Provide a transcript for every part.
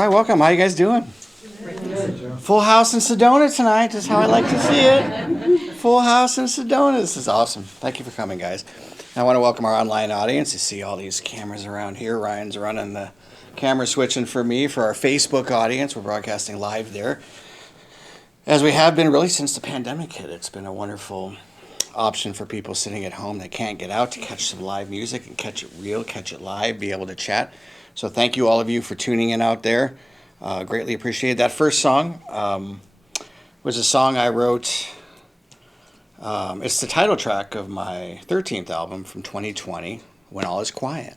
All right, welcome. How you guys doing? Full house in Sedona tonight. Just how I like to see it. Full house in Sedona. This is awesome. Thank you for coming, guys. I want to welcome our online audience. You see all these cameras around here. Ryan's running the camera switching for me. For our Facebook audience, we're broadcasting live there. As we have been really since the pandemic hit. It's been a wonderful option for people sitting at home that can't get out to catch some live music and catch it real, catch it live, be able to chat. So thank you all of you for tuning in out there. Greatly appreciated. That first song was a song I wrote. It's the title track of my 13th album from 2020, When All Is Quiet.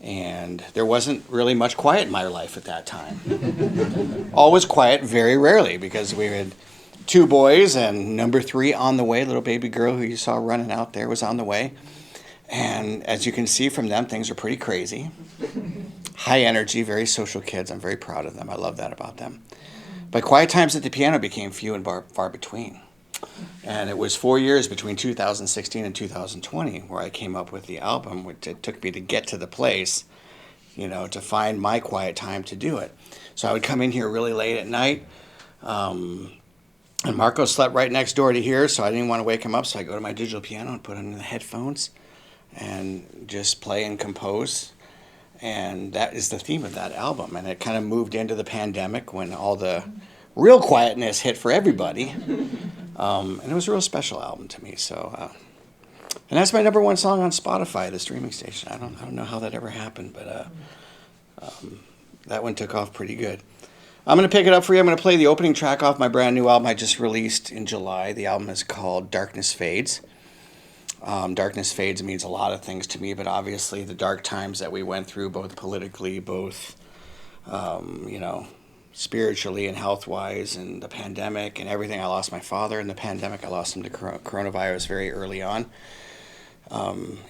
And there wasn't really much quiet in my life at that time. All was quiet very rarely because we had 2 boys and number 3 on the way. Little baby girl who you saw running out there was on the way. And as you can see from them, things are pretty crazy. High energy, very social kids. I'm very proud of them. I love that about them. But quiet times at the piano became few and far between. And it was 4 years between 2016 and 2020 where I came up with the album, which it took me to get to the place, to find my quiet time to do it. So I would come in here really late at night. And Marco slept right next door to here, so I didn't want to wake him up. So I go to my digital piano and put on the headphones and just play and compose. And that is the theme of that album. And it kind of moved into the pandemic when all the real quietness hit for everybody. And it was a real special album to me. So, and that's my number 1 song on Spotify, the streaming station. I don't know how that ever happened, but that one took off pretty good. I'm going to pick it up for you. I'm going to play the opening track off my brand new album I just released in July. The album is called Darkness Fades. Darkness Fades means a lot of things to me, but obviously the dark times that we went through, both politically, both, spiritually and health-wise, and the pandemic and everything. I lost my father in the pandemic. I lost him to coronavirus very early on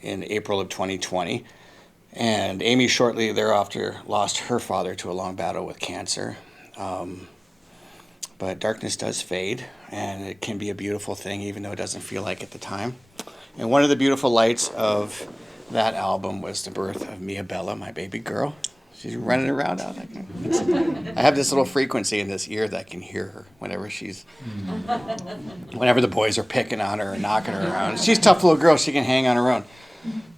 in April of 2020. And Amy shortly thereafter lost her father to a long battle with cancer. But darkness does fade, and it can be a beautiful thing, even though it doesn't feel like it at the time. And one of the beautiful lights of that album was the birth of Mia Bella, my baby girl. She's running around out there. I have this little frequency in this ear that I can hear her whenever the boys are picking on her and knocking her around. She's a tough little girl. She can hang on her own.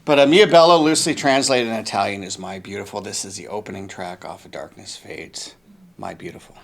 But Mia Bella, loosely translated in Italian, is My Beautiful. This is the opening track off of Darkness Fades, My Beautiful.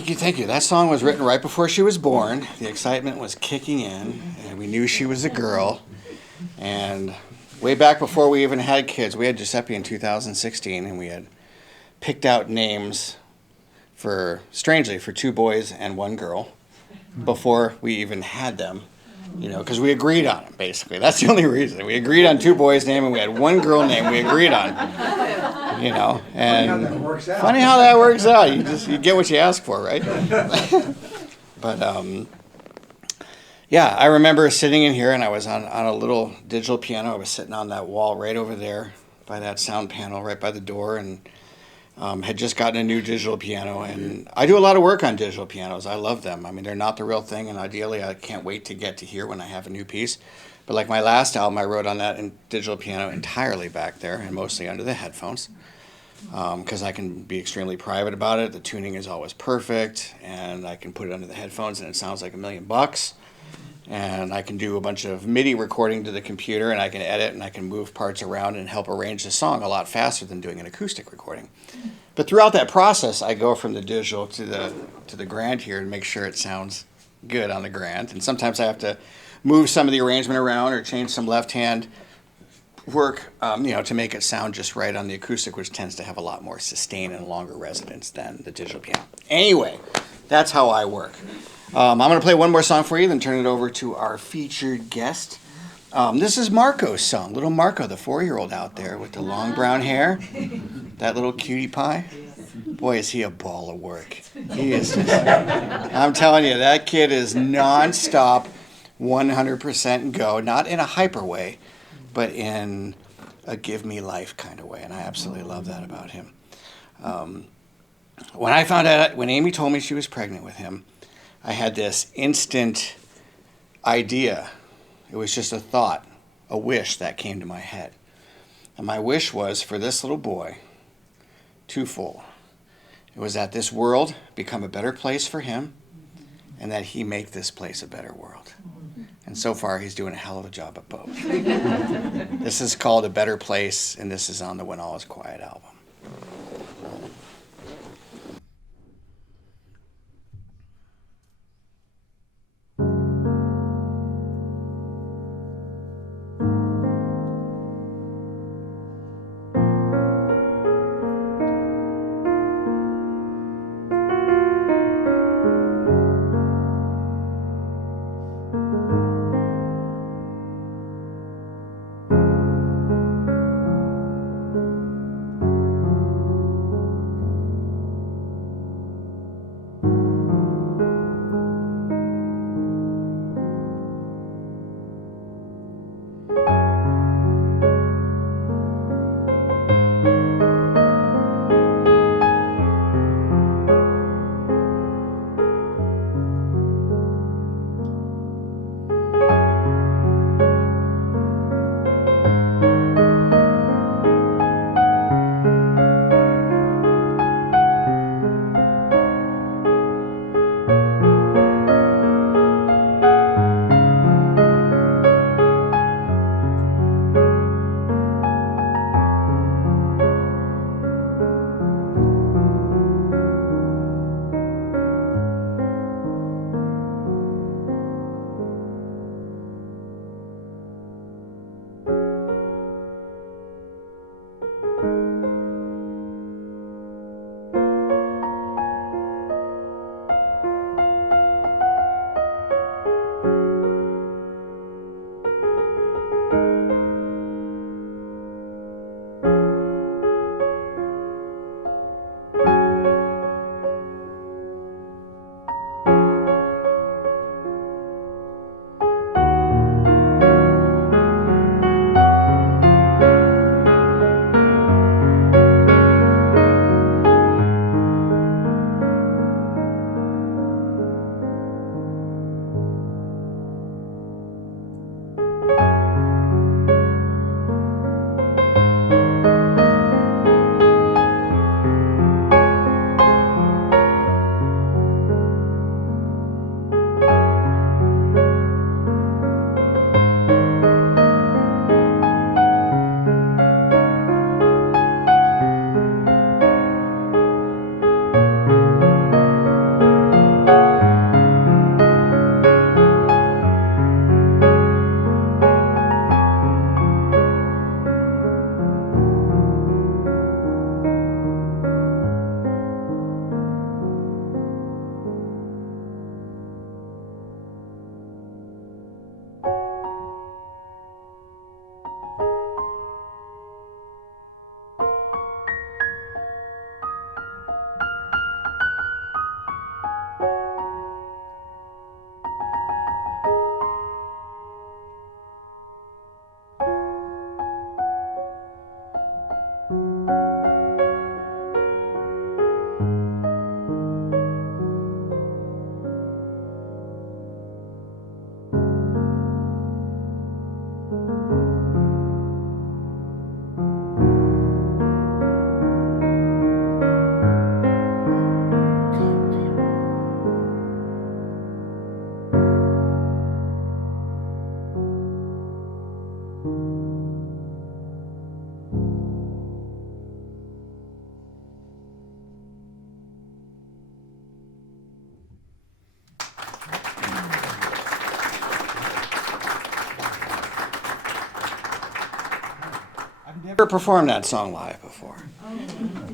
Thank you, thank you. That song was written right before she was born. The excitement was kicking in, and we knew she was a girl. And way back before we even had kids, we had Giuseppe in 2016, and we had picked out names strangely, for 2 boys and 1 girl before we even had them. Because we agreed on it, basically. That's the only reason. We agreed on 2 boys' names, and we had 1 girl name we agreed on. And funny how that works out. You get what you ask for, right? But yeah, I remember sitting in here, and I was on a little digital piano. I was sitting on that wall right over there by that sound panel, right by the door, and had just gotten a new digital piano. And I do a lot of work on digital pianos. I love them. I mean, they're not the real thing, and ideally, I can't wait to get to hear when I have a new piece. But like my last album, I wrote on that digital piano entirely back there and mostly under the headphones, because I can be extremely private about it. The tuning is always perfect, and I can put it under the headphones, and it sounds like $1,000,000. And I can do a bunch of MIDI recording to the computer, and I can edit, and I can move parts around and help arrange the song a lot faster than doing an acoustic recording. But throughout that process, I go from the digital to the grand here and make sure it sounds good on the grand. And sometimes I have to move some of the arrangement around or change some left-hand work, to make it sound just right on the acoustic, which tends to have a lot more sustain and longer resonance than the digital piano. Anyway, that's how I work. I'm going to play one more song for you, then turn it over to our featured guest. This is Marco's song, little Marco, the 4-year-old out there with the long brown hair, that little cutie pie. Boy, is he a ball of work. He is just, I'm telling you, that kid is nonstop, 100% go, not in a hyper way, but in a give me life kind of way, and I absolutely love that about him. When Amy told me she was pregnant with him, I had this instant idea. It was just a thought, a wish that came to my head. And my wish was for this little boy, twofold. It was that this world become a better place for him, and that he make this place a better world. And so far, he's doing a hell of a job at both. This is called A Better Place, and this is on the When All Is Quiet album. performed that song live before.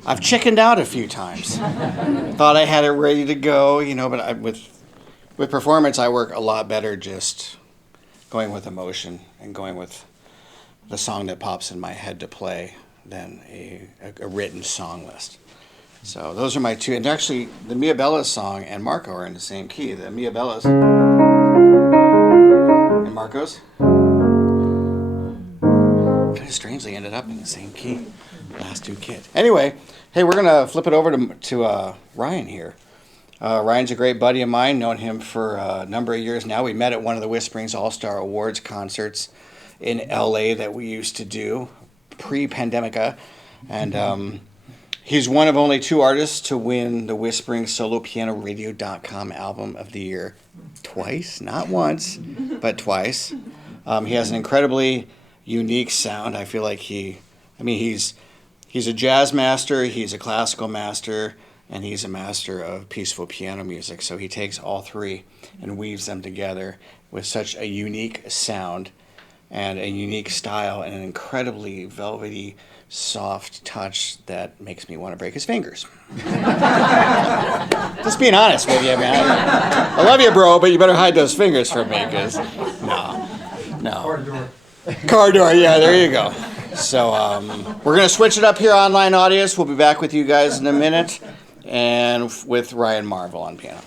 I've chickened out a few times. Thought I had it ready to go, but with performance, I work a lot better just going with emotion and going with the song that pops in my head to play than a written song list. So those are my two. And actually, the Mia Bella's song and Marco are in the same key. The Mia Bella's and Marco's kind of strangely ended up in the same key. Last two kids. Anyway, hey, we're going to flip it over to Ryan here. Ryan's a great buddy of mine. Known him for a number of years now. We met at one of the Whisperings All-Star Awards concerts in LA that we used to do pre-pandemica. And he's one of only two artists to win the Whispering SoloPianoRadio.com Album of the Year twice. Not once, but twice. He has an incredibly unique sound. I feel like he's a jazz master, he's a classical master, and he's a master of peaceful piano music. So he takes all three and weaves them together with such a unique sound and a unique style and an incredibly velvety, soft touch that makes me want to break his fingers. Just being honest with you, man. I love you, bro, but you better hide those fingers from me, because no. Car door, yeah, there you go. So we're going to switch it up here, online audience. We'll be back with you guys in a minute, and with Ryan Marvel on piano.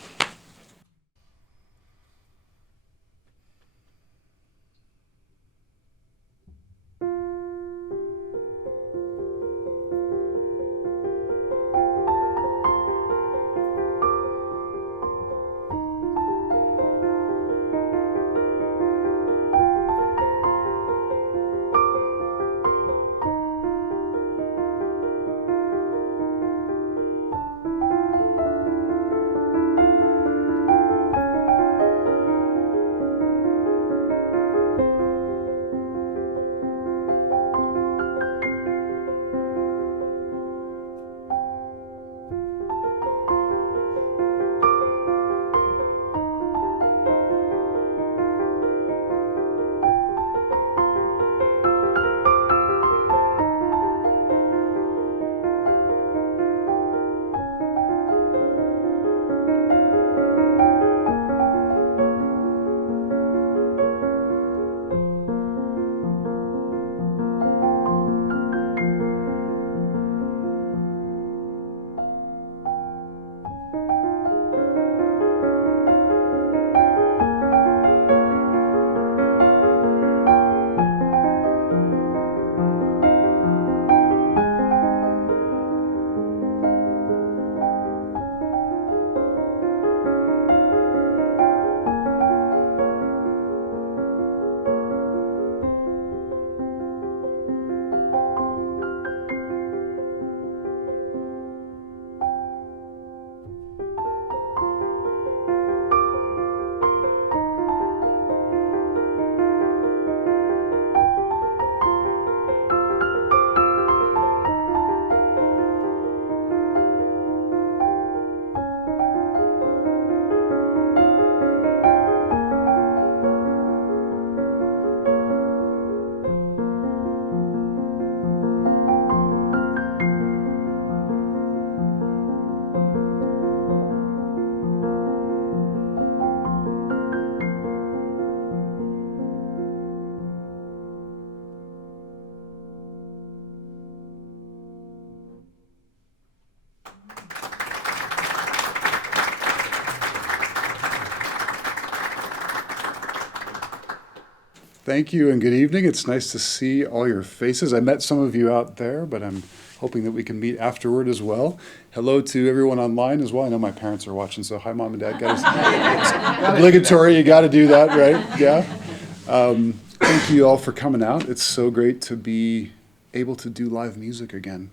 Thank you and good evening. It's nice to see all your faces. I met some of you out there, but I'm hoping that we can meet afterward as well. Hello to everyone online as well. I know my parents are watching, so hi, Mom and Dad. It's obligatory. You got to do that, right? Yeah. Thank you all for coming out. It's so great to be able to do live music again,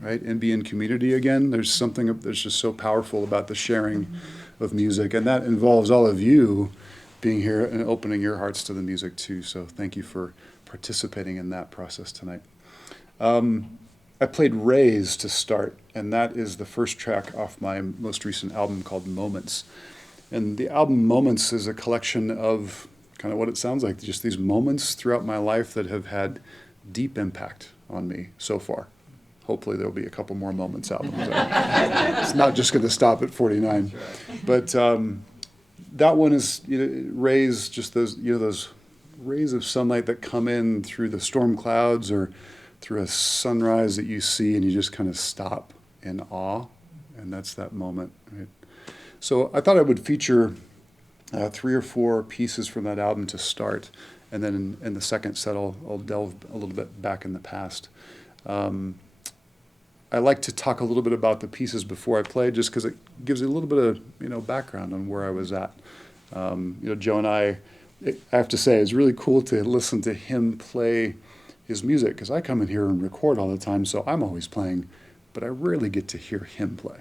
right? And be in community again. There's something that's just so powerful about the sharing of music, and that involves all of you being here and opening your hearts to the music too. So thank you for participating in that process tonight. I played Raise to start, and that is the first track off my most recent album called Moments. And the album Moments is a collection of kind of what it sounds like, just these moments throughout my life that have had deep impact on me so far. Hopefully there'll be a couple more Moments albums. It's not just going to stop at 49. But that one is, rays, just those rays of sunlight that come in through the storm clouds or through a sunrise that you see, and you just kind of stop in awe, and that's that moment. Right? So I thought I would feature 3 or 4 pieces from that album to start, and then in the second set I'll delve a little bit back in the past. I like to talk a little bit about the pieces before I play, just because it gives you a little bit of background on where I was at. Joe and I have to say, it's really cool to listen to him play his music, because I come in here and record all the time, so I'm always playing, but I rarely get to hear him play.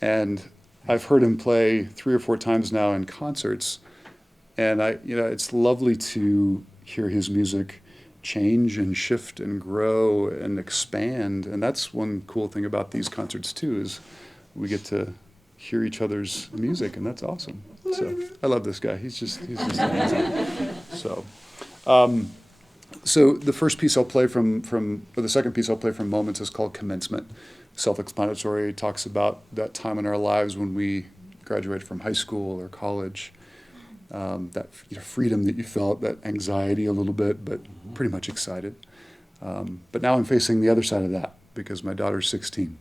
And I've heard him play 3 or 4 times now in concerts, and it's lovely to hear his music change and shift and grow and expand. And that's one cool thing about these concerts too, is we get to hear each other's music, and that's awesome. So I love this guy. He's just amazing. So the first piece I'll play or the second piece I'll play from Moments is called Commencement. Self-explanatory. It talks about that time in our lives when we graduated from high school or college, that freedom that you felt, that anxiety a little bit, but pretty much excited. But now I'm facing the other side of that, because my daughter's 16.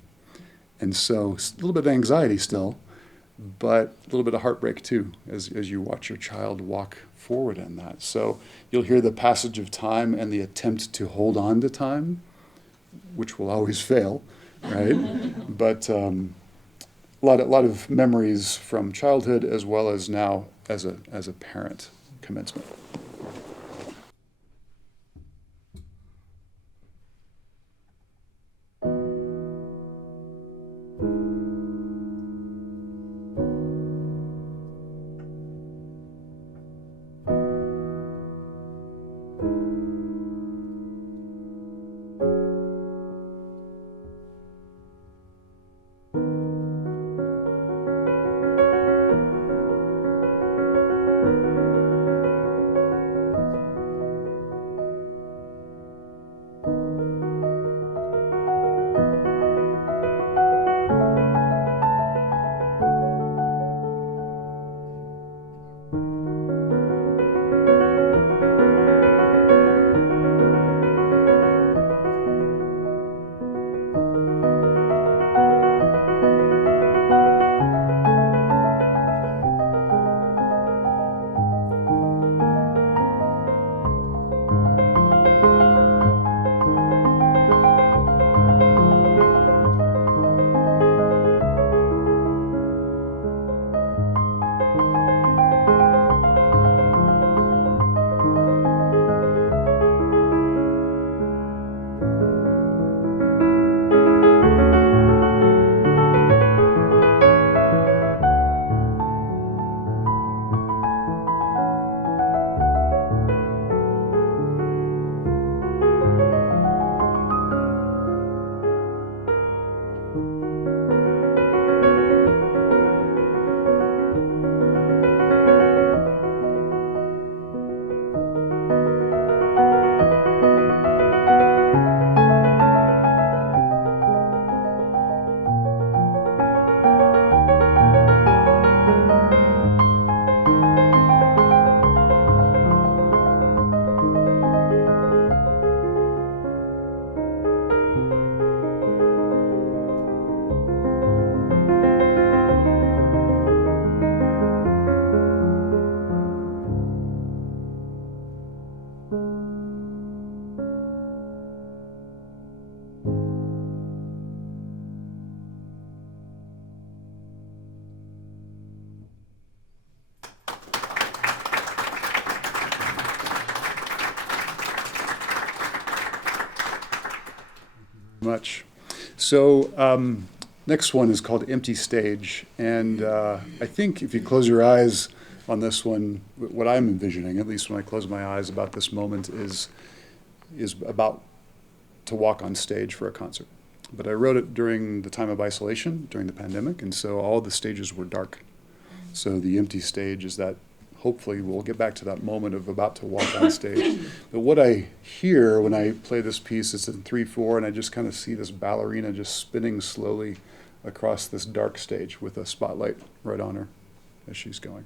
And so a little bit of anxiety still, but a little bit of heartbreak too, as you watch your child walk forward in that. So you'll hear the passage of time and the attempt to hold on to time, which will always fail, right? But a lot of memories from childhood, as well as now as a parent. Commencement. Much. So next one is called Empty Stage, and I think if you close your eyes on this one, what I'm envisioning, at least when I close my eyes about this moment, is about to walk on stage for a concert. But I wrote it during the time of isolation, during the pandemic, and so all the stages were dark. So the empty stage is that hopefully we'll get back to that moment of about to walk on stage. But what I hear when I play this piece is in 3/4, and I just kind of see this ballerina just spinning slowly across this dark stage with a spotlight right on her as she's going.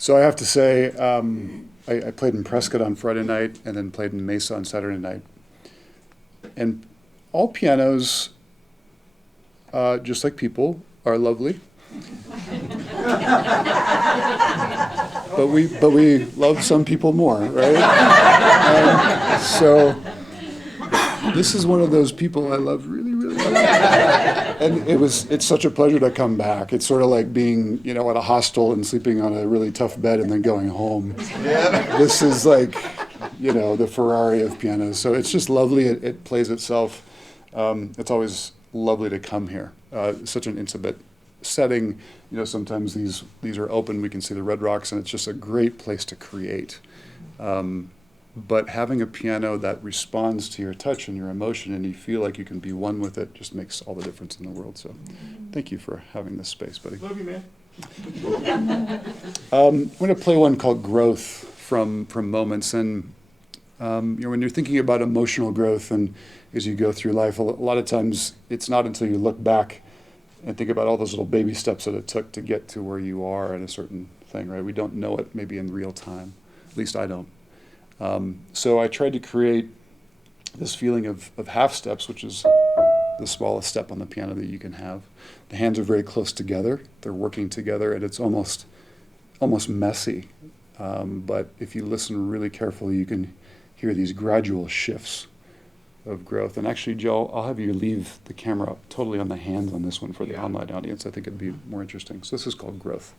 So I have to say, I played in Prescott on Friday night and then played in Mesa on Saturday night. And all pianos, just like people, are lovely. but we love some people more, right? So this is one of those people I love really, really well. And it's such a pleasure to come back. It's sort of like being, at a hostel and sleeping on a really tough bed and then going home. Yeah. This is like, the Ferrari of pianos. So it's just lovely. It plays itself. It's always lovely to come here. Such an intimate setting. Sometimes these are open. We can see the Red Rocks, and it's just a great place to create. But having a piano that responds to your touch and your emotion, and you feel like you can be one with it, just makes all the difference in the world. So thank you for having this space, buddy. Love you, man. I'm going to play one called Growth from Moments. And when you're thinking about emotional growth and as you go through life, a lot of times it's not until you look back and think about all those little baby steps that it took to get to where you are in a certain thing, right? We don't know it maybe in real time. At least I don't. So I tried to create this feeling of half steps, which is the smallest step on the piano that you can have. The hands are very close together. They're working together, and it's almost messy. But if you listen really carefully, you can hear these gradual shifts of growth. And actually, Joe, I'll have you leave the camera totally on the hands on this one for the online audience. I think it'd be more interesting. So this is called Growth.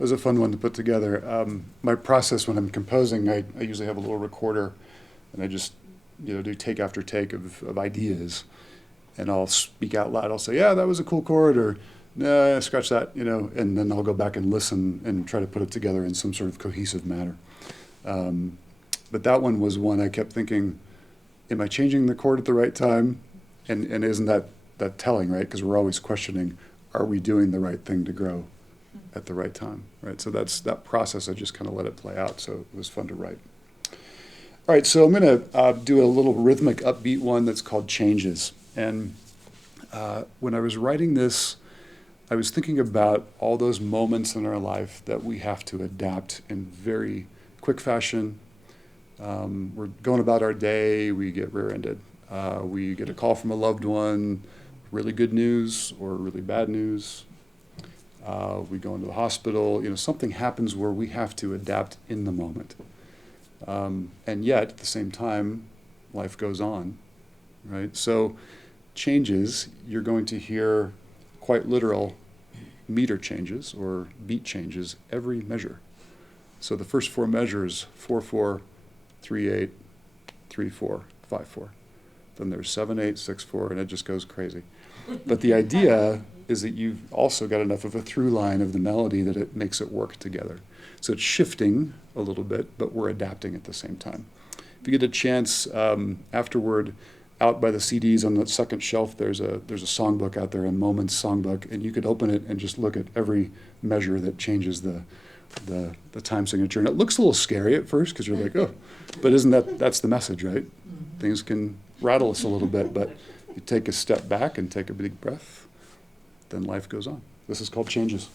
was a fun one to put together. My process when I'm composing, I usually have a little recorder, and I just do take after take of ideas, and I'll speak out loud. I'll say, "Yeah, that was a cool chord," or "Nah, scratch that," and then I'll go back and listen and try to put it together in some sort of cohesive manner. But that one was one I kept thinking, am I changing the chord at the right time? And isn't that telling, right? Because we're always questioning, are we doing the right thing to grow at the right time, right? So that process, I just kind of let it play out, so it was fun to write. All right, so I'm going to do a little rhythmic, upbeat one that's called Changes. And when I was writing this, I was thinking about all those moments in our life that we have to adapt in very quick fashion. We're going about our day, we get rear-ended. We get a call from a loved one, really good news or really bad news. We go into the hospital, something happens where we have to adapt in the moment. And yet, at the same time, life goes on, right? So changes, you're going to hear quite literal meter changes or beat changes every measure. So the first four measures, 4/4, 3/8, 3/4, 5/4. Then there's 7/8, 6/4, and it just goes crazy. But the idea is that you've also got enough of a through line of the melody that it makes it work together. So it's shifting a little bit, but we're adapting at the same time. If you get a chance afterward, out by the CDs on the second shelf, there's a songbook out there, a Moments songbook, and you could open it and just look at every measure that changes the time signature. And it looks a little scary at first because you're like, oh, but that's the message, right? Things can rattle us a little bit, but you take a step back and take a big breath, then life goes on. This is called Changes.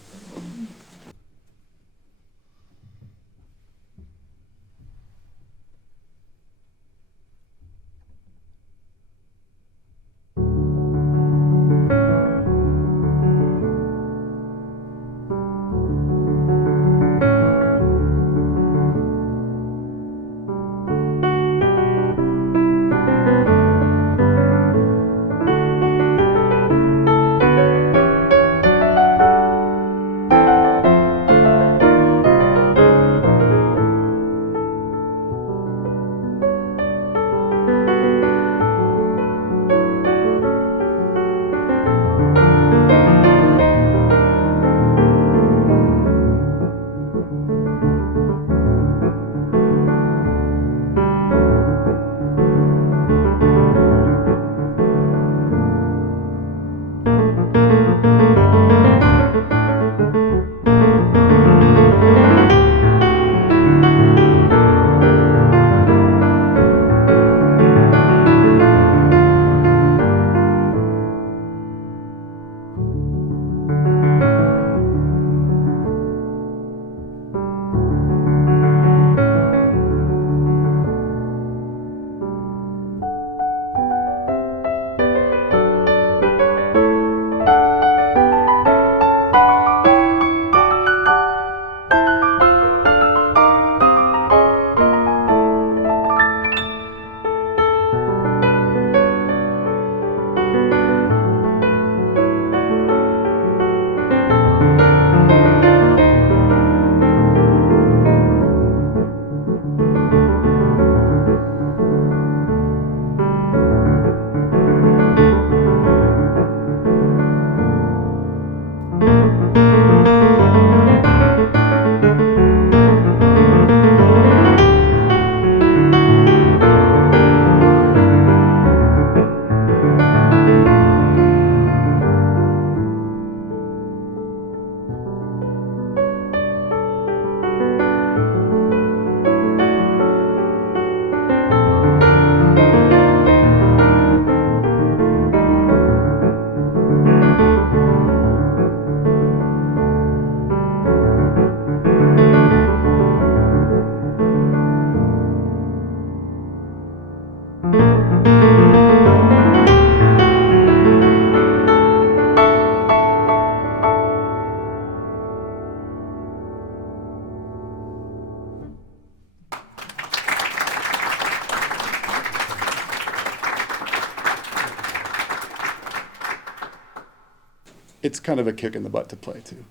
It's kind of a kick in the butt to play too.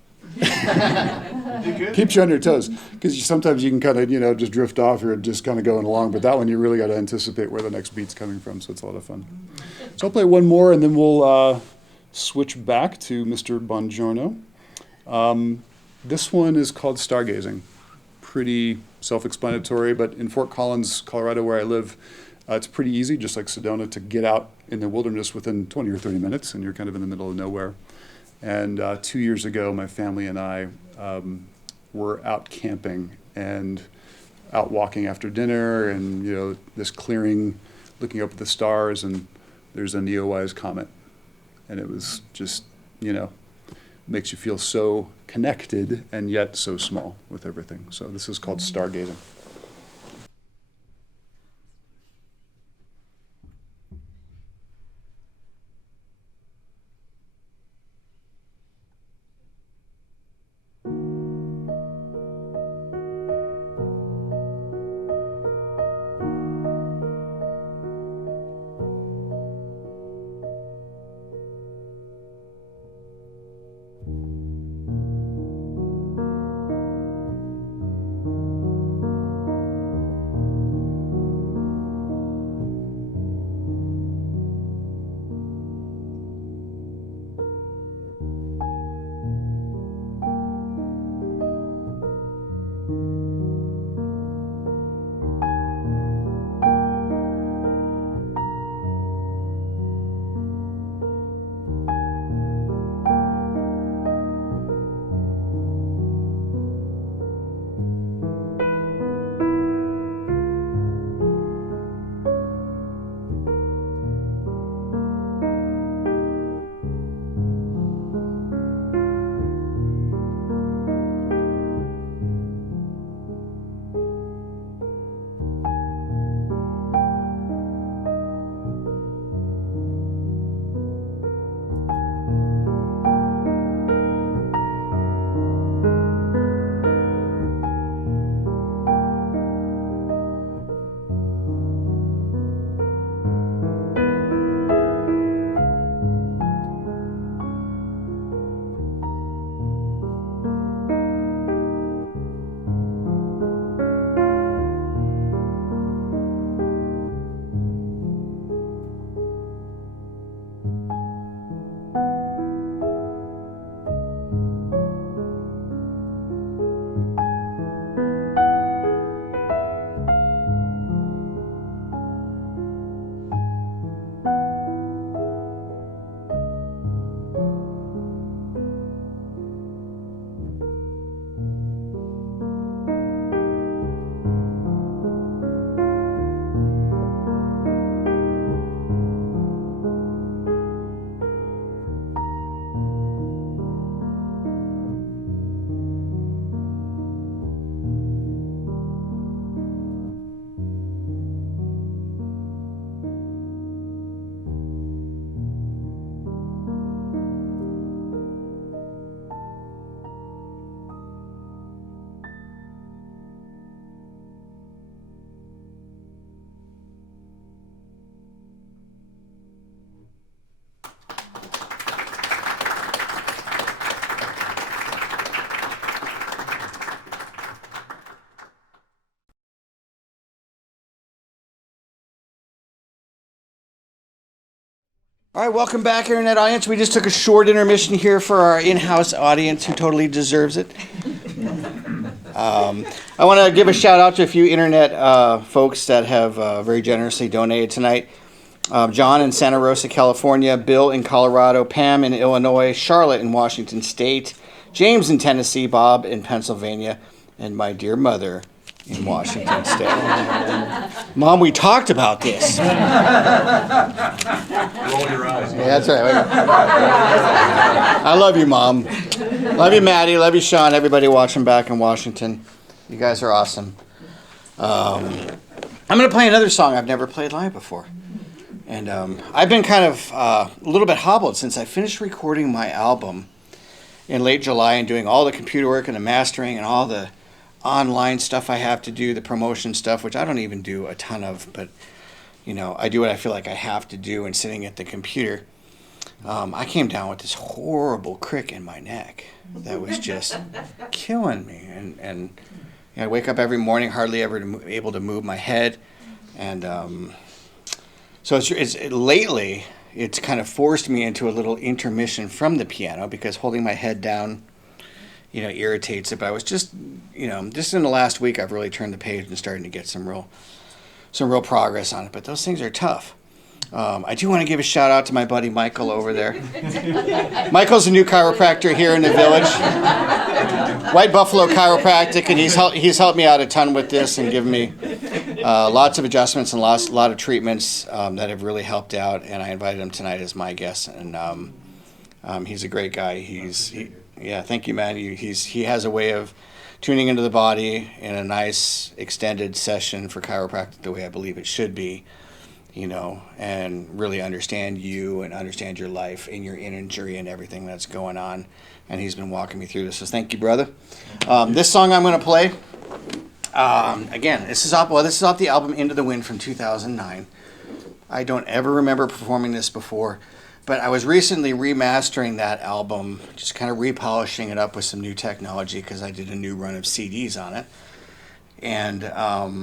Keeps you on your toes, because sometimes you can kind of, just drift off or just kind of going along, but that one you really got to anticipate where the next beat's coming from, so it's a lot of fun. So I'll play one more, and then we'll switch back to Mr. Bongiorno. This one is called Stargazing. Pretty self-explanatory, but in Fort Collins, Colorado, where I live, it's pretty easy, just like Sedona, to get out in the wilderness within 20 or 30 minutes, and you're kind of in the middle of nowhere. And 2 years ago, my family and I were out camping and out walking after dinner, and this clearing, looking up at the stars, and there's a Neowise comet, and it was just makes you feel so connected and yet so small with everything. So this is called Stargazing. All right, welcome back, Internet audience. We just took a short intermission here for our in-house audience who totally deserves it. I want to give a shout out to a few Internet folks that have very generously donated tonight. John in Santa Rosa, California, Bill in Colorado, Pam in Illinois, Charlotte in Washington State, James in Tennessee, Bob in Pennsylvania, and my dear mother in Washington State. Mom, we talked about this. Roll your eyes. Yeah, that's right. I love you, Mom. Love you, Maddie. Love you, Sean. Everybody watching back in Washington. You guys are awesome. I'm going to play another song I've never played live before. And I've been kind of a little bit hobbled since I finished recording my album in late July and doing all the computer work and the mastering and all the online stuff I have to do, the promotion stuff, which I don't even do a ton of, but I do what I feel like I have to do and sitting at the computer. I came down with this horrible crick in my neck that was just killing me. And you know, I wake up every morning hardly ever able to move my head. And so lately, it's kind of forced me into a little intermission from the piano because holding my head down, you know, irritates it. But I was just, you know, just in the last week, I've really turned the page and starting to get some real progress on it. But those things are tough. I do want to give a shout out to my buddy Michael over there. Michael's a new chiropractor here in the village, White Buffalo Chiropractic, and he's helped me out a ton with this and given me lots of adjustments and a lot of treatments that have really helped out. And I invited him tonight as my guest, and he's a great guy. Yeah, thank you, man. He has a way of tuning into the body in a nice extended session for chiropractic the way I believe it should be. You know, and really understand you and understand your life and your injury and everything that's going on. And he's been walking me through this. So thank you, brother. This song I'm going to play, again, this is off the album Into the Wind from 2009. I don't ever remember performing this before, but I was recently remastering that album, just kind of repolishing it up with some new technology because I did a new run of CDs on it. And I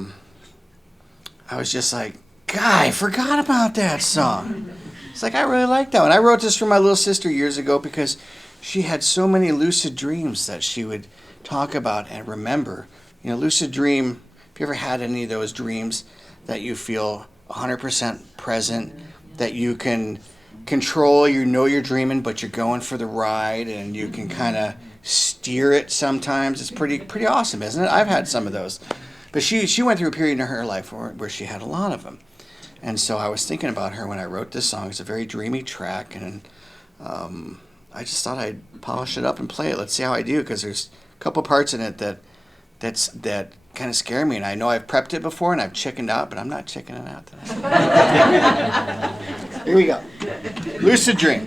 was just like, God, I forgot about that song. It's like, I really like that one. I wrote this for my little sister years ago because she had so many lucid dreams that she would talk about and remember. You know, lucid dream, if you ever had any of those dreams that you feel 100% present, that you can control, you know you're dreaming, but you're going for the ride and you can kind of steer it sometimes. It's pretty awesome, isn't it? I've had some of those. But she went through a period in her life where she had a lot of them. And so I was thinking about her when I wrote this song. It's a very dreamy track, and I just thought I'd polish it up and play it. Let's see how I do, because there's a couple parts in it that kind of scare me. And I know I've prepped it before, and I've chickened out, but I'm not chickening out tonight. Here we go. Lucid Dream.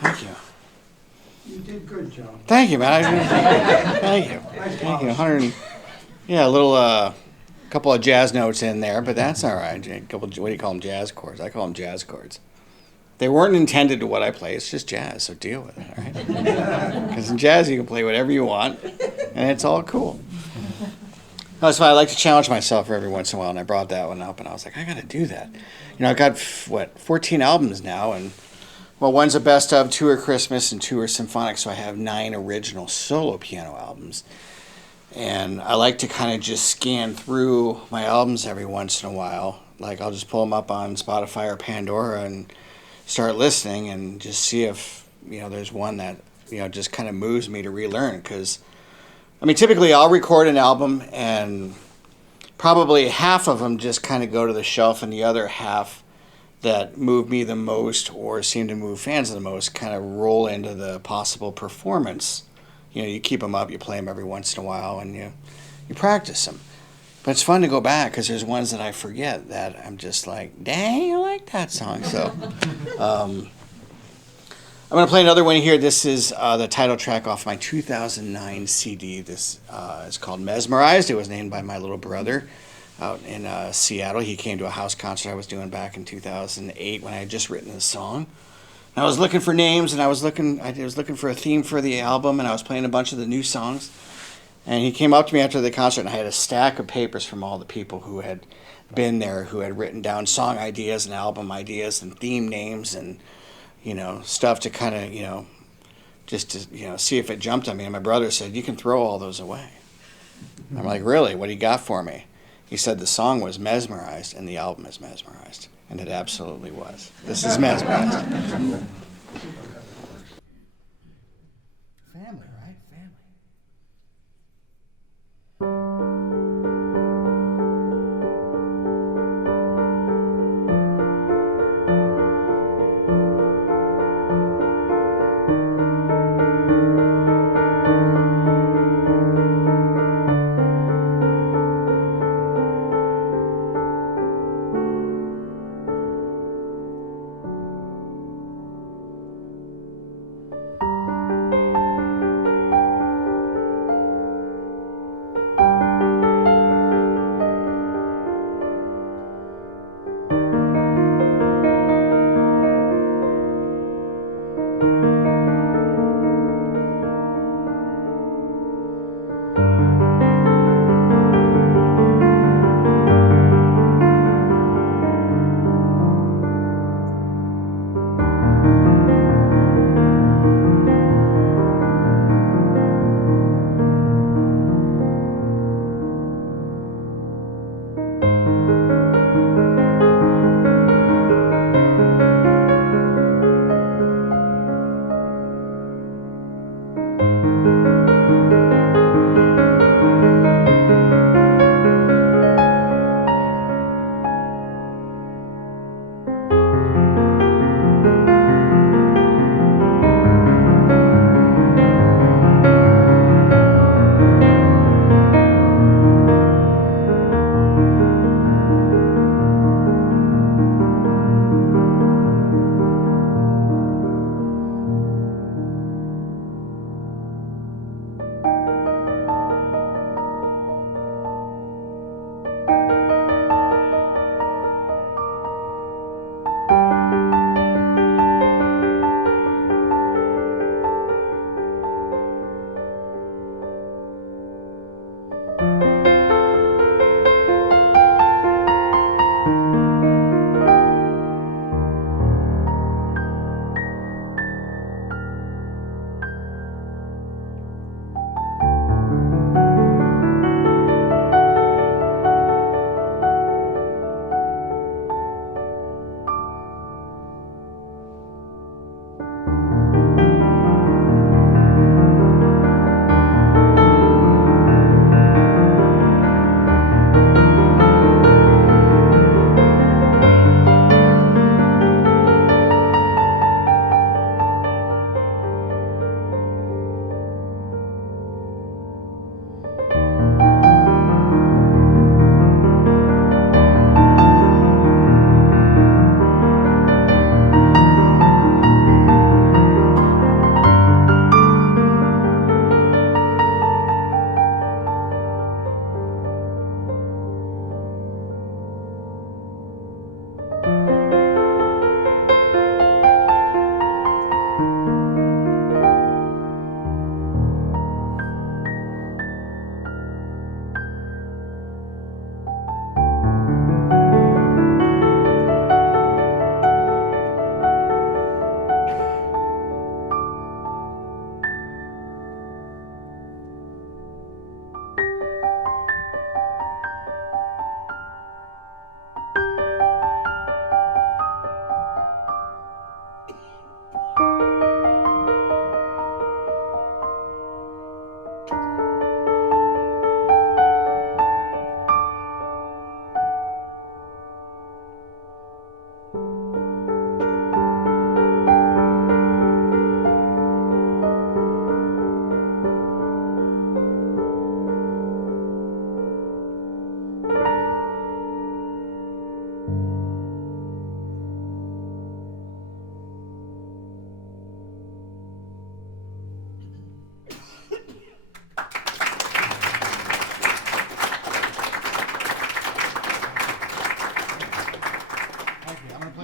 Thank you. You did good, Joe. Thank you, man. Thank you. Thank you. 100. Yeah, a little, couple of jazz notes in there, but that's all right. A couple. What do you call them? Jazz chords. I call them jazz chords. They weren't intended to what I play. It's just jazz, so deal with it, all right? Because in jazz, you can play whatever you want, and it's all cool. That's why I like to challenge myself every once in a while, and I brought that one up, and I was like, I got to do that. You know, I've got, 14 albums now, and, well, one's a best of, 2 are Christmas, and 2 are symphonic, so I have 9 original solo piano albums. And I like to kind of just scan through my albums every once in a while. Like, I'll just pull them up on Spotify or Pandora and start listening and just see if, you know, there's one that, you know, just kind of moves me to relearn. Because, I mean, typically I'll record an album and probably half of them just kind of go to the shelf, and the other half that move me the most or seem to move fans the most kind of roll into the possible performance. You know, you keep them up, you play them every once in a while, and you practice them. But it's fun to go back because there's ones that I forget that I'm just like, dang, I like that song. So I'm going to play another one here. This is the title track off my 2009 CD. This is called Mesmerized. It was named by my little brother out in Seattle. He came to a house concert I was doing back in 2008 when I had just written this song. And I was looking for names, and I was looking for a theme for the album, and I was playing a bunch of the new songs. And he came up to me after the concert, and I had a stack of papers from all the people who had been there, who had written down song ideas and album ideas and theme names and, you know, stuff to kind of, you know, just to, you know, see if it jumped on me. And my brother said, you can throw all those away. I'm like, really? What do you got for me? He said the song was Mesmerized and the album is Mesmerized. And it absolutely was. This is Mesmerized. Family, right? Family.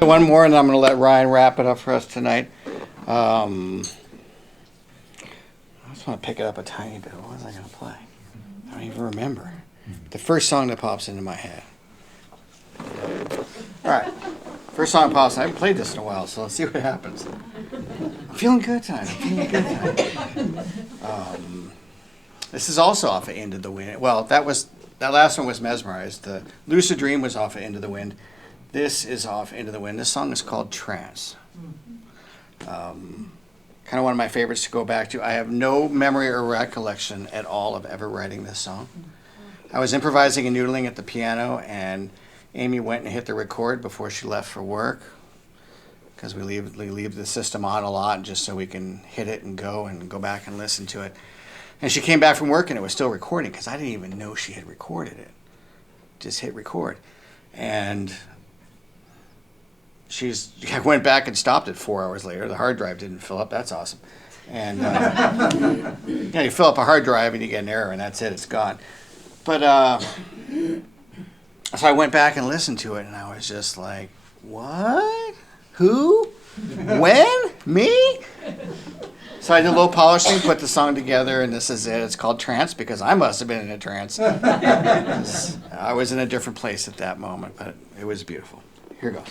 One more, and I'm going to let Ryan wrap it up for us tonight. I just want to pick it up a tiny bit. What was I going to play? I don't even remember. The first song that pops into my head. All right. First song pops. I haven't played this in a while, so let's see what happens. I'm feeling good tonight. This is also off of Into the Wind. Well, that last one was Mesmerized. The Lucid Dream was off of Into the Wind. This is off Into the Wind. This song is called Trance. Kind of one of my favorites to go back to. I have no memory or recollection at all of ever writing this song. I was improvising and noodling at the piano, and Amy went and hit the record before she left for work, because we leave the system on a lot just so we can hit it and go back and listen to it. And she came back from work and it was still recording, because I didn't even know she had recorded it. Just hit record. And I went back and stopped it 4 hours later. The hard drive didn't fill up. That's awesome. And you fill up a hard drive and you get an error, and that's it. It's gone. But so I went back and listened to it, and I was just like, what? Who? When? Me? So I did a little polishing, put the song together, and this is it. It's called Trance, because I must have been in a trance. I was in a different place at that moment, but it was beautiful. Here goes.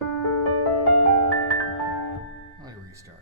Let me restart.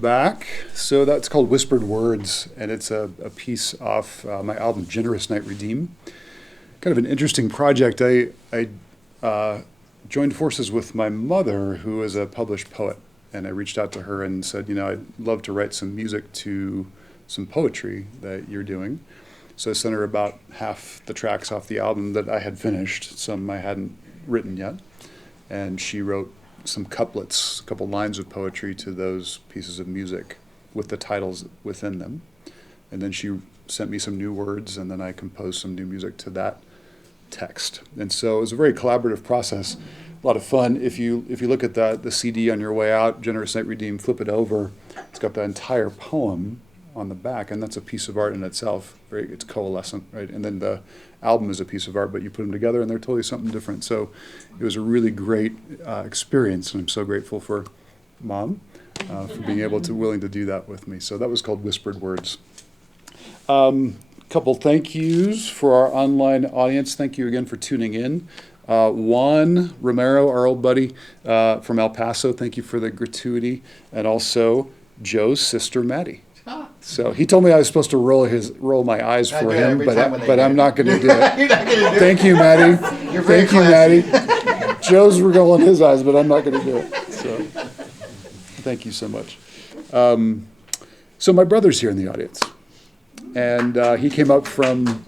back. So that's called Whispered Words, and it's a piece off my album Generous Night Redeem. Kind of an interesting project. I joined forces with my mother, who is a published poet, and I reached out to her and said, I'd love to write some music to some poetry that you're doing. So I sent her about half the tracks off the album that I had finished, some I hadn't written yet, and she wrote some couplets, a couple lines of poetry to those pieces of music with the titles within them. And then she sent me some new words, and then I composed some new music to that text. And so it was a very collaborative process, a lot of fun. If you look at the CD on your way out, Generous Night Redeem, flip it over, it's got the entire poem on the back, and that's a piece of art in itself. It's coalescent, right? And then the album is a piece of art, but you put them together and they're totally something different. So it was a really great experience, and I'm so grateful for Mom for being willing to do that with me. So that was called Whispered Words. Couple thank yous for our online audience. Thank you again for tuning in. Juan Romero, our old buddy from El Paso, thank you for the gratuity. And also Joe's sister, Maddie. So he told me I was supposed to roll my eyes for him, but I'm not going to do it. You're not going to do it. Thank you, Maddie. You're very Thank you, Maddie. Joe's rolling his eyes, but I'm not going to do it. So thank you so much. So my brother's here in the audience, and he came up from,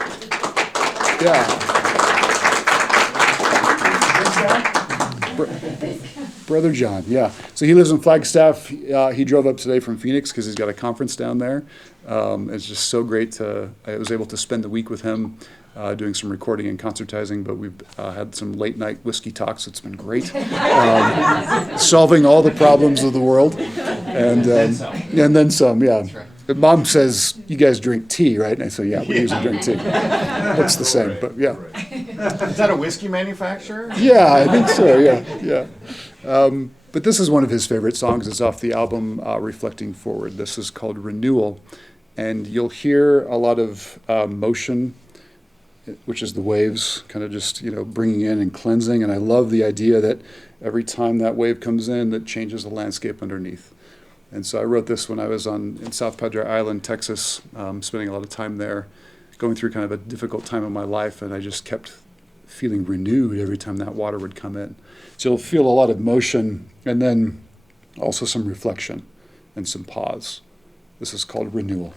Brother John, yeah. So he lives in Flagstaff. He drove up today from Phoenix because he's got a conference down there. It's just so great I was able to spend the week with him doing some recording and concertizing, but we've had some late night whiskey talks. It's been great. Solving all the problems of the world. And then some, yeah. But Mom says, you guys drink tea, right? And I say, yeah, we usually drink tea. It's the same, but yeah. Is that a whiskey manufacturer? Yeah, I think so, yeah. But this is one of his favorite songs. It's off the album Reflecting Forward. This is called Renewal. And you'll hear a lot of motion, which is the waves kind of just, bringing in and cleansing. And I love the idea that every time that wave comes in, that changes the landscape underneath. And so I wrote this when I was in South Padre Island, Texas, spending a lot of time there, going through kind of a difficult time in my life, and I just kept feeling renewed every time that water would come in. So you'll feel a lot of motion, and then also some reflection and some pause. This is called Renewal.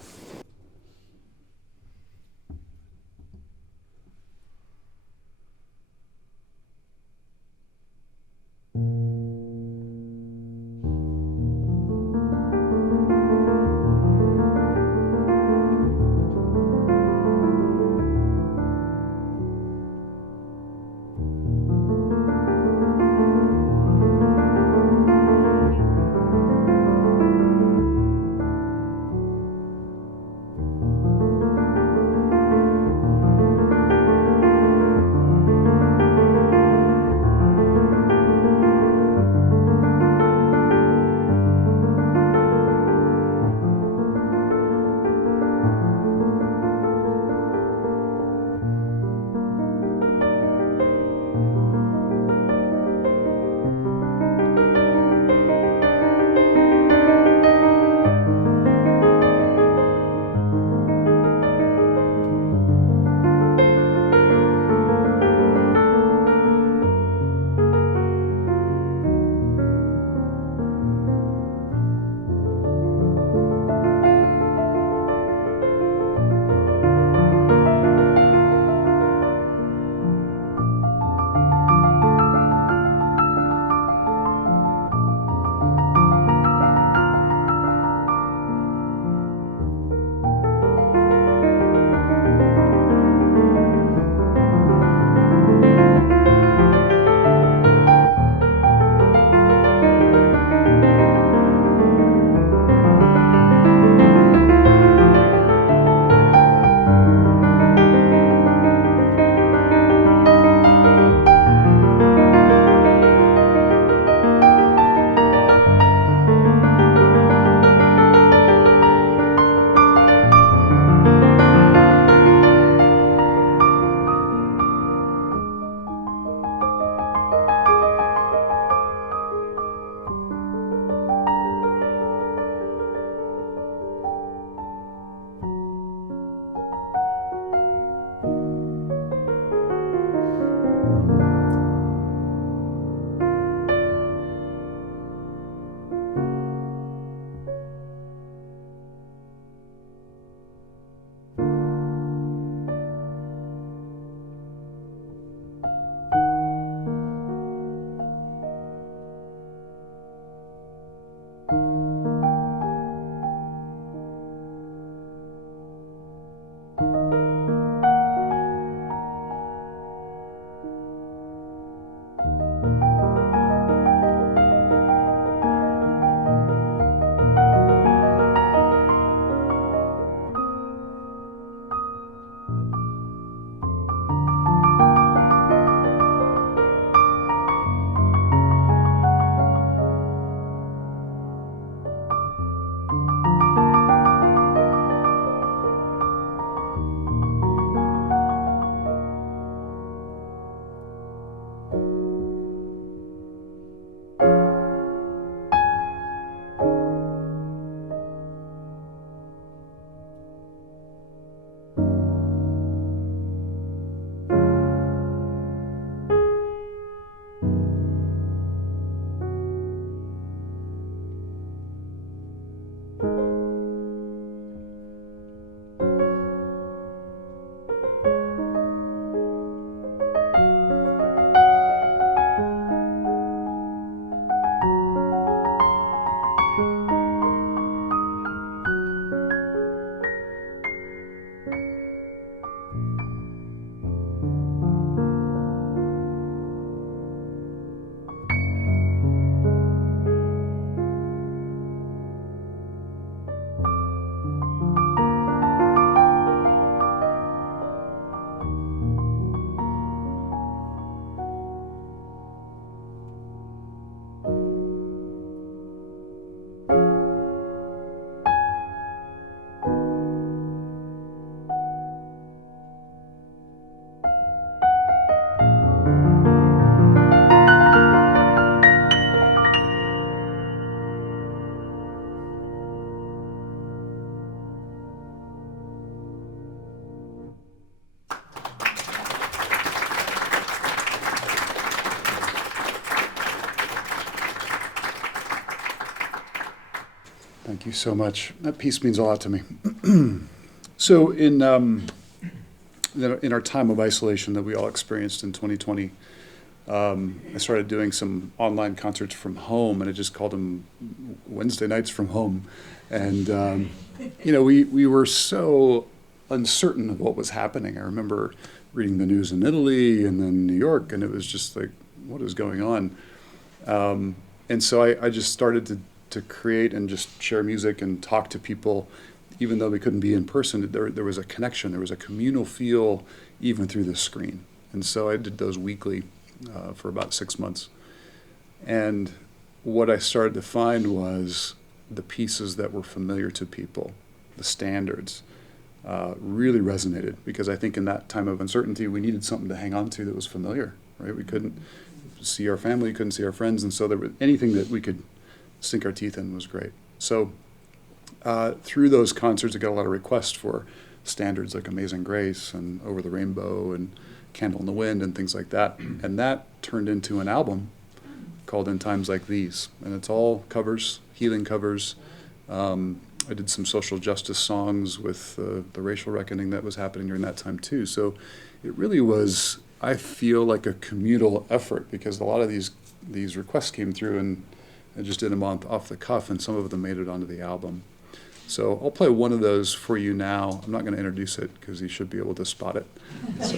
Thank you so much. That piece means a lot to me. So in our time of isolation that we all experienced in 2020, I started doing some online concerts from home, and I just called them Wednesday nights from home. And we were so uncertain of what was happening. I remember reading the news in Italy and then New York, and it was just like, what is going on? And so I just started to create and just share music and talk to people, even though we couldn't be in person. There was a connection, there was a communal feel even through the screen. And so I did those weekly for about 6 months. And what I started to find was the pieces that were familiar to people, the standards, really resonated, because I think in that time of uncertainty, we needed something to hang on to that was familiar, right? We couldn't see our family, couldn't see our friends, and so there was anything that we could sink our teeth in was great. So through those concerts, I got a lot of requests for standards like Amazing Grace and Over the Rainbow and Candle in the Wind and things like that. And that turned into an album called In Times Like These. And it's all covers, healing covers. I did some social justice songs with the racial reckoning that was happening during that time too. So it really was, I feel like a communal effort, because a lot of these requests came through and I just did them off the cuff, and some of them made it onto the album. So I'll play one of those for you now. I'm not going to introduce it because you should be able to spot it. So.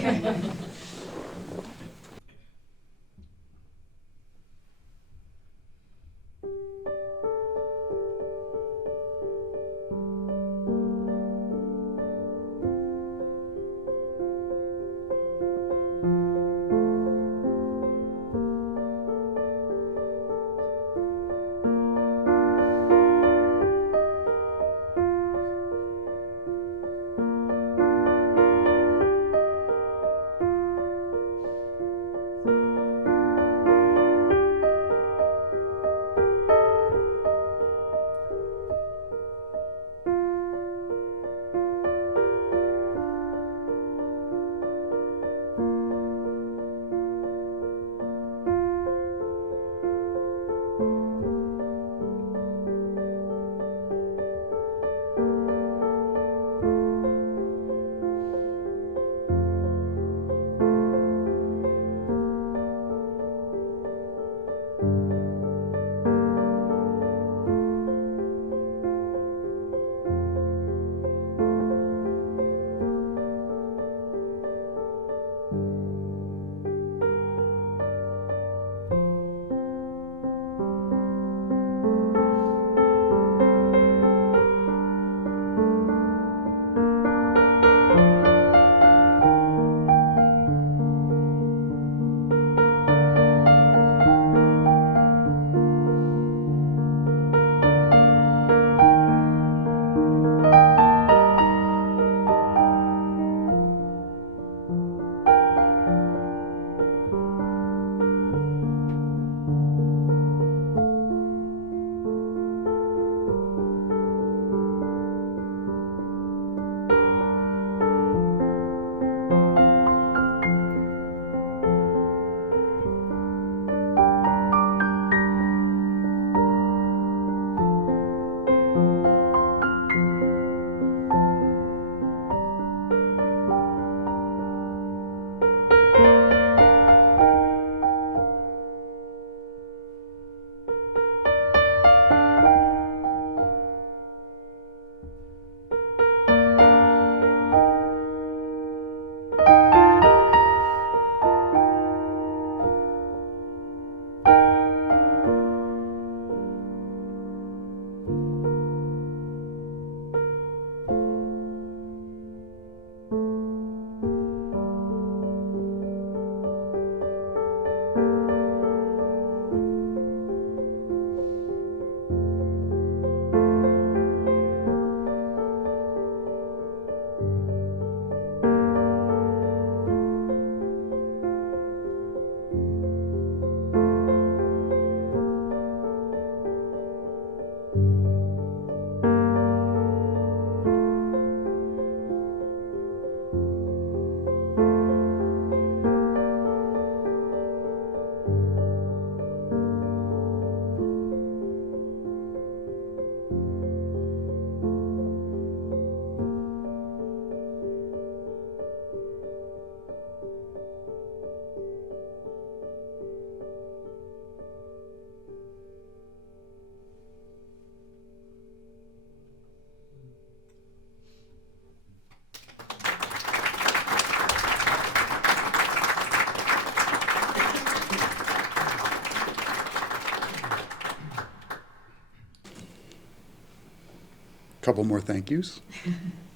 Couple more thank yous.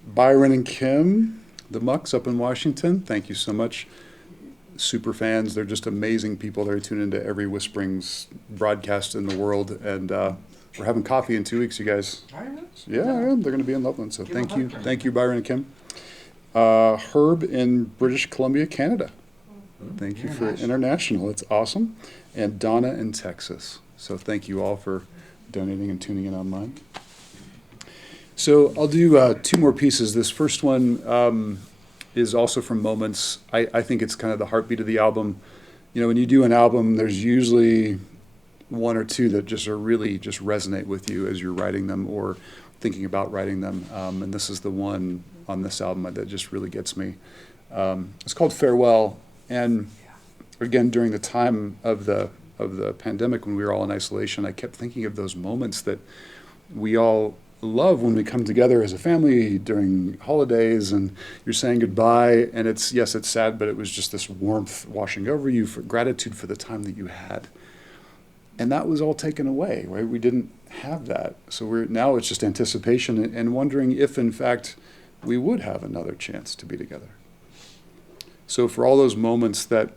Byron and Kim, the Mucks up in Washington, thank you so much. Super fans. They're just amazing people. They're tuned into every Whisperings broadcast in the world. And we're having coffee in 2 weeks, you guys. Yeah, they're going to be in Loveland. So thank you. Thank you, Byron and Kim. Herb in British Columbia, Canada. Thank you for international. It's awesome. And Donna in Texas. So thank you all for donating and tuning in online. So I'll do 2 more pieces. This first one is also from Moments. I think it's kind of the heartbeat of the album. You know, when you do an album, there's usually 1 or 2 that just are really just resonate with you as you're writing them or thinking about writing them. And this is the one on this album that just really gets me. It's called Farewell. And again, during the time of the pandemic, when we were all in isolation, I kept thinking of those moments that we all love when we come together as a family during holidays and you're saying goodbye, and it's sad, but it was just this warmth washing over you for gratitude for the time that you had. And that was all taken away, right? We didn't have that. So now it's just anticipation and wondering if in fact we would have another chance to be together. So for all those moments that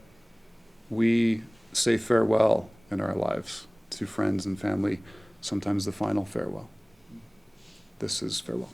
we say farewell in our lives to friends and family, sometimes the final farewell. This is Farewell.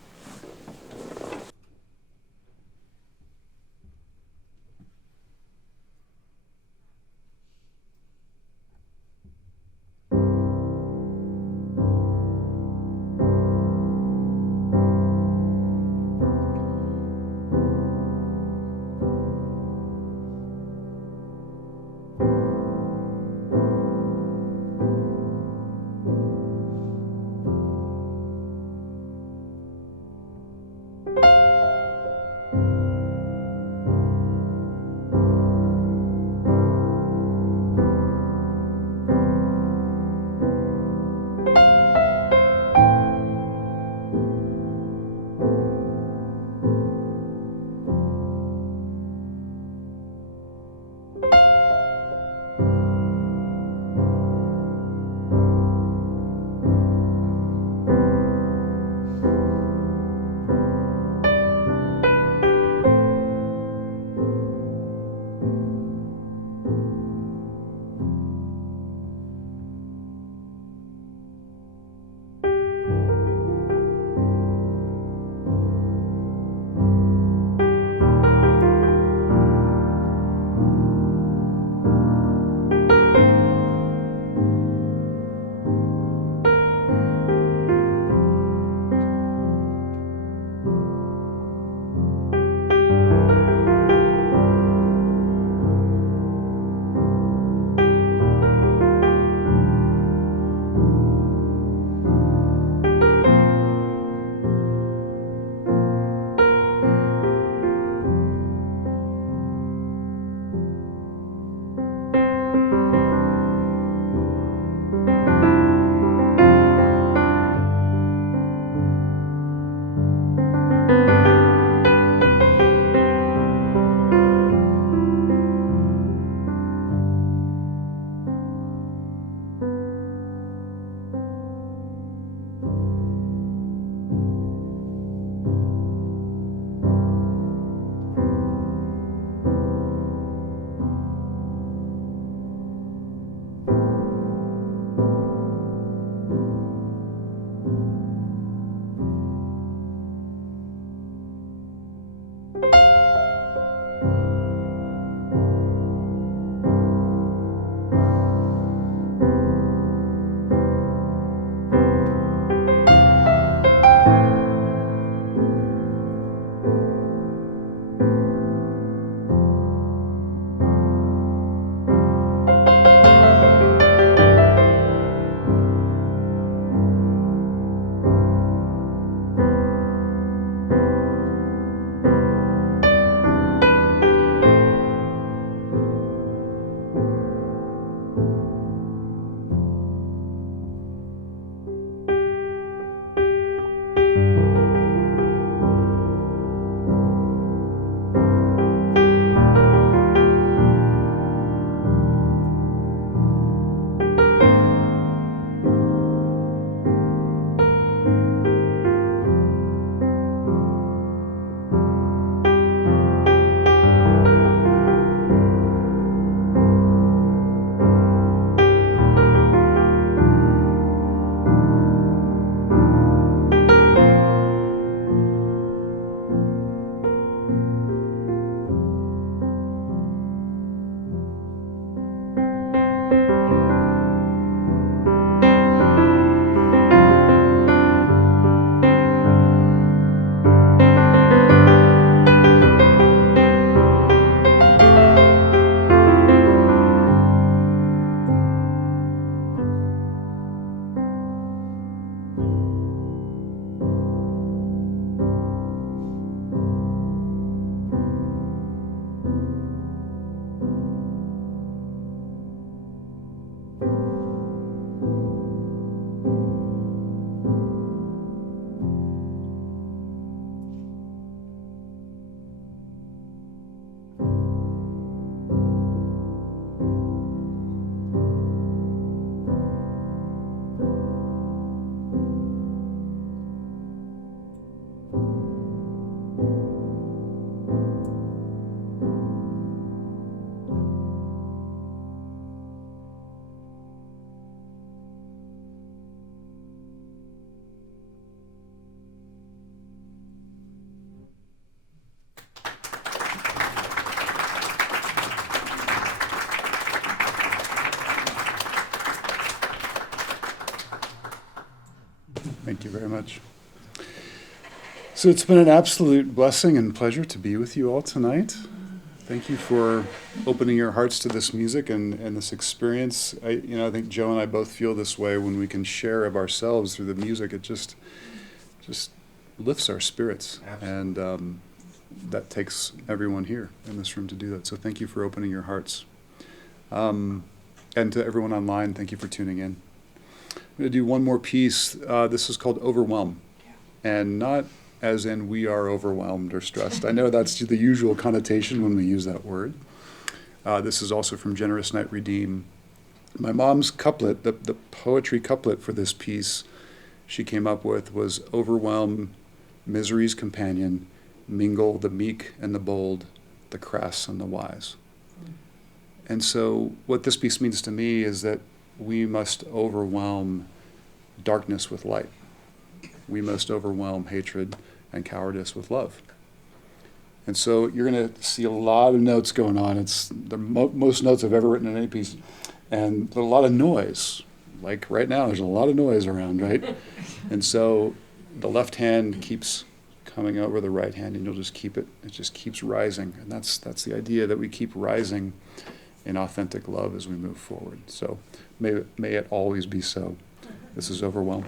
Thank you very much. So it's been an absolute blessing and pleasure to be with you all tonight. Thank you for opening your hearts to this music and this experience. I think Joe and I both feel this way when we can share of ourselves through the music. It just lifts our spirits. Absolutely. And that takes everyone here in this room to do that. So thank you for opening your hearts. And to everyone online, thank you for tuning in. I'm going to do one more piece. This is called Overwhelm. And not as in we are overwhelmed or stressed. I know that's the usual connotation when we use that word. This is also from Generous Night Redeem. My mom's couplet, the poetry couplet for this piece she came up with was overwhelm, misery's companion, mingle the meek and the bold, the crass and the wise. And so what this piece means to me is that we must overwhelm darkness with light. We must overwhelm hatred and cowardice with love. And so you're going to see a lot of notes going on. It's the most notes I've ever written in any piece. And a lot of noise. Like right now, there's a lot of noise around, right? And so the left hand keeps coming over the right hand, and you'll just keep it just keeps rising. And that's the idea, that we keep rising in authentic love as we move forward. So may it always be so. This is Overwhelm.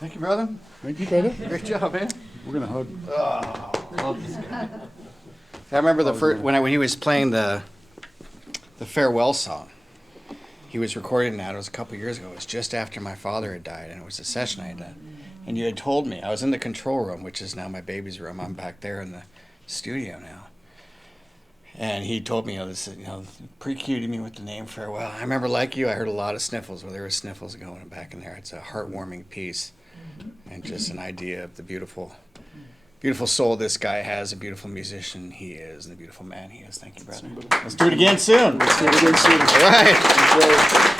Thank you, brother. Thank you, brother. Great job, man. We're gonna hug. Love this guy. I remember the first when he was playing the farewell song. He was recording that. It was a couple years ago. It was just after my father had died, and it was a session I had done. And you had told me I was in the control room, which is now my baby's room. I'm back there in the studio now. And he told me, pre-cued me with the name Farewell. I remember, like you, I heard a lot of sniffles. Well, there were sniffles going back in there. It's a heartwarming piece, and just an idea of the beautiful soul this guy has, a beautiful musician he is, and the beautiful man he is. Thank you, brother. Let's do it again soon. Let's do it again soon. All right. Enjoy.